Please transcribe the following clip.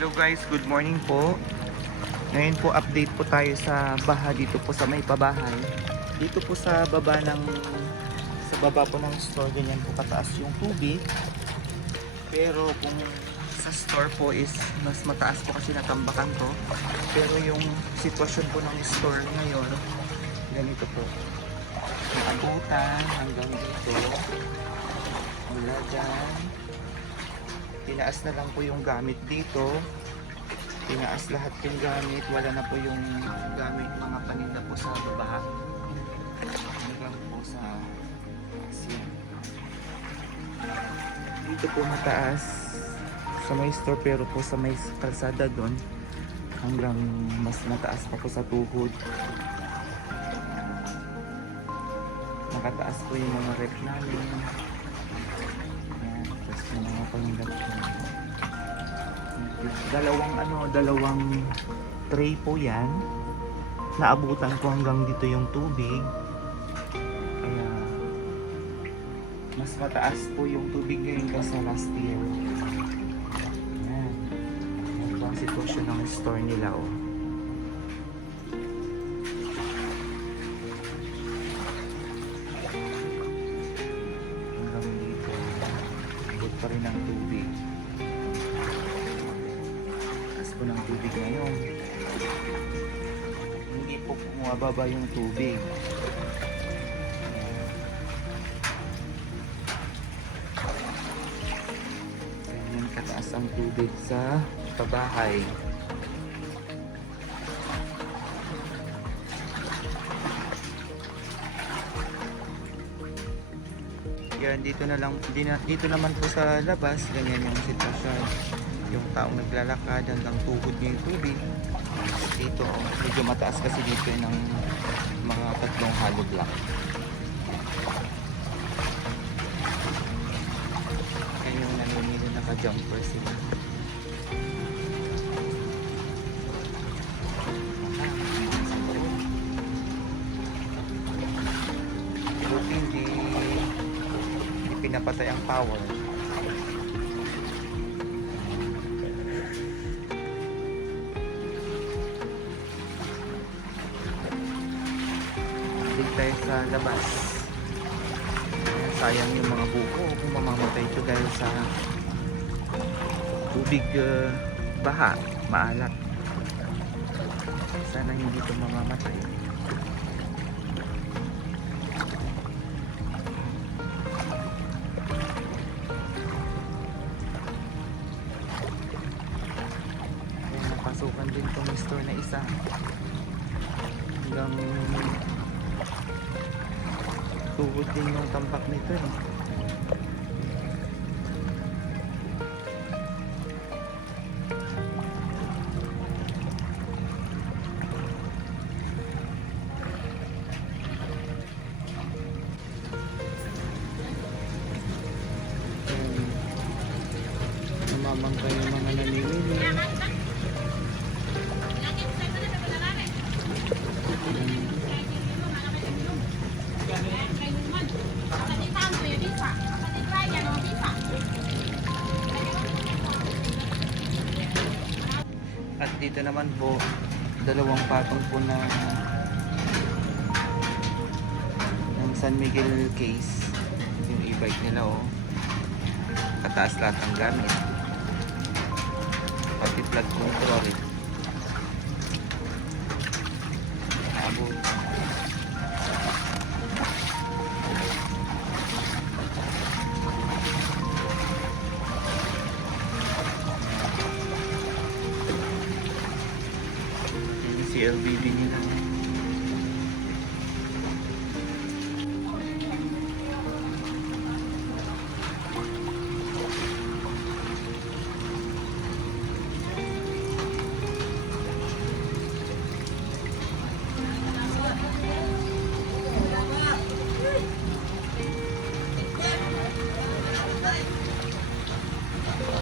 Hello guys, good morning po. Ngayon po update po tayo sa baha dito po sa may pabahay. Dito po sa baba po ng store, ganyan po kataas yung tubig. Pero kung sa store po is mas mataas po kasi natambakan to. Pero yung sitwasyon po ng store ngayon, ganito po. Naabutan hanggang dito. Wala dyan. Tinaas na lang po yung gamit dito. Tinaas lahat yung gamit. Wala na po yung gamit mga paninda po sa baba. Hanggang po sa siya. Dito po mataas sa may store, pero po sa may kalsada doon hanggang mas mataas pa po sa tuhod. Nakataas po yung mga rep namin. Yung mga pangilat ko. Dalawang tray po yan. Naabutan ko hanggang dito yung tubig. Kaya mas mataas po yung tubig ngayon kaysa last year. Yan. Yan po ang sitwasyon ng store nila. Oh. Pa rin ang tubig. Taas po ng tubig ngayon. Hindi po bumababa yung tubig. Ganyan kataas ang tubig sa pabahay. Yan, dito naman po sa labas, ganyan yung sitwasyon. Yung taong naglalakad hanggang tuhod niya yung tubig. Dito, medyo mataas kasi dito ng mga tatlong hollow block. Yan yung naninilo, naka-jumper sila. Hindi pinapatay ang power. Dito tayo sa labas. Sayang yung mga buko kung mamamatay ito dahil sa tubig, baha, maalat. Sana hindi ito mamamatay. Pasukan din itong store na isa hanggang tuhod din yung tampak nito eh. Namamangkay yung mga namimili. At dito naman po, dalawang patong po na ng San Miguel case. Yung e-bike nila oh. Kataas lahat ng gamit. Pati plug control. Abot. CLBB nila.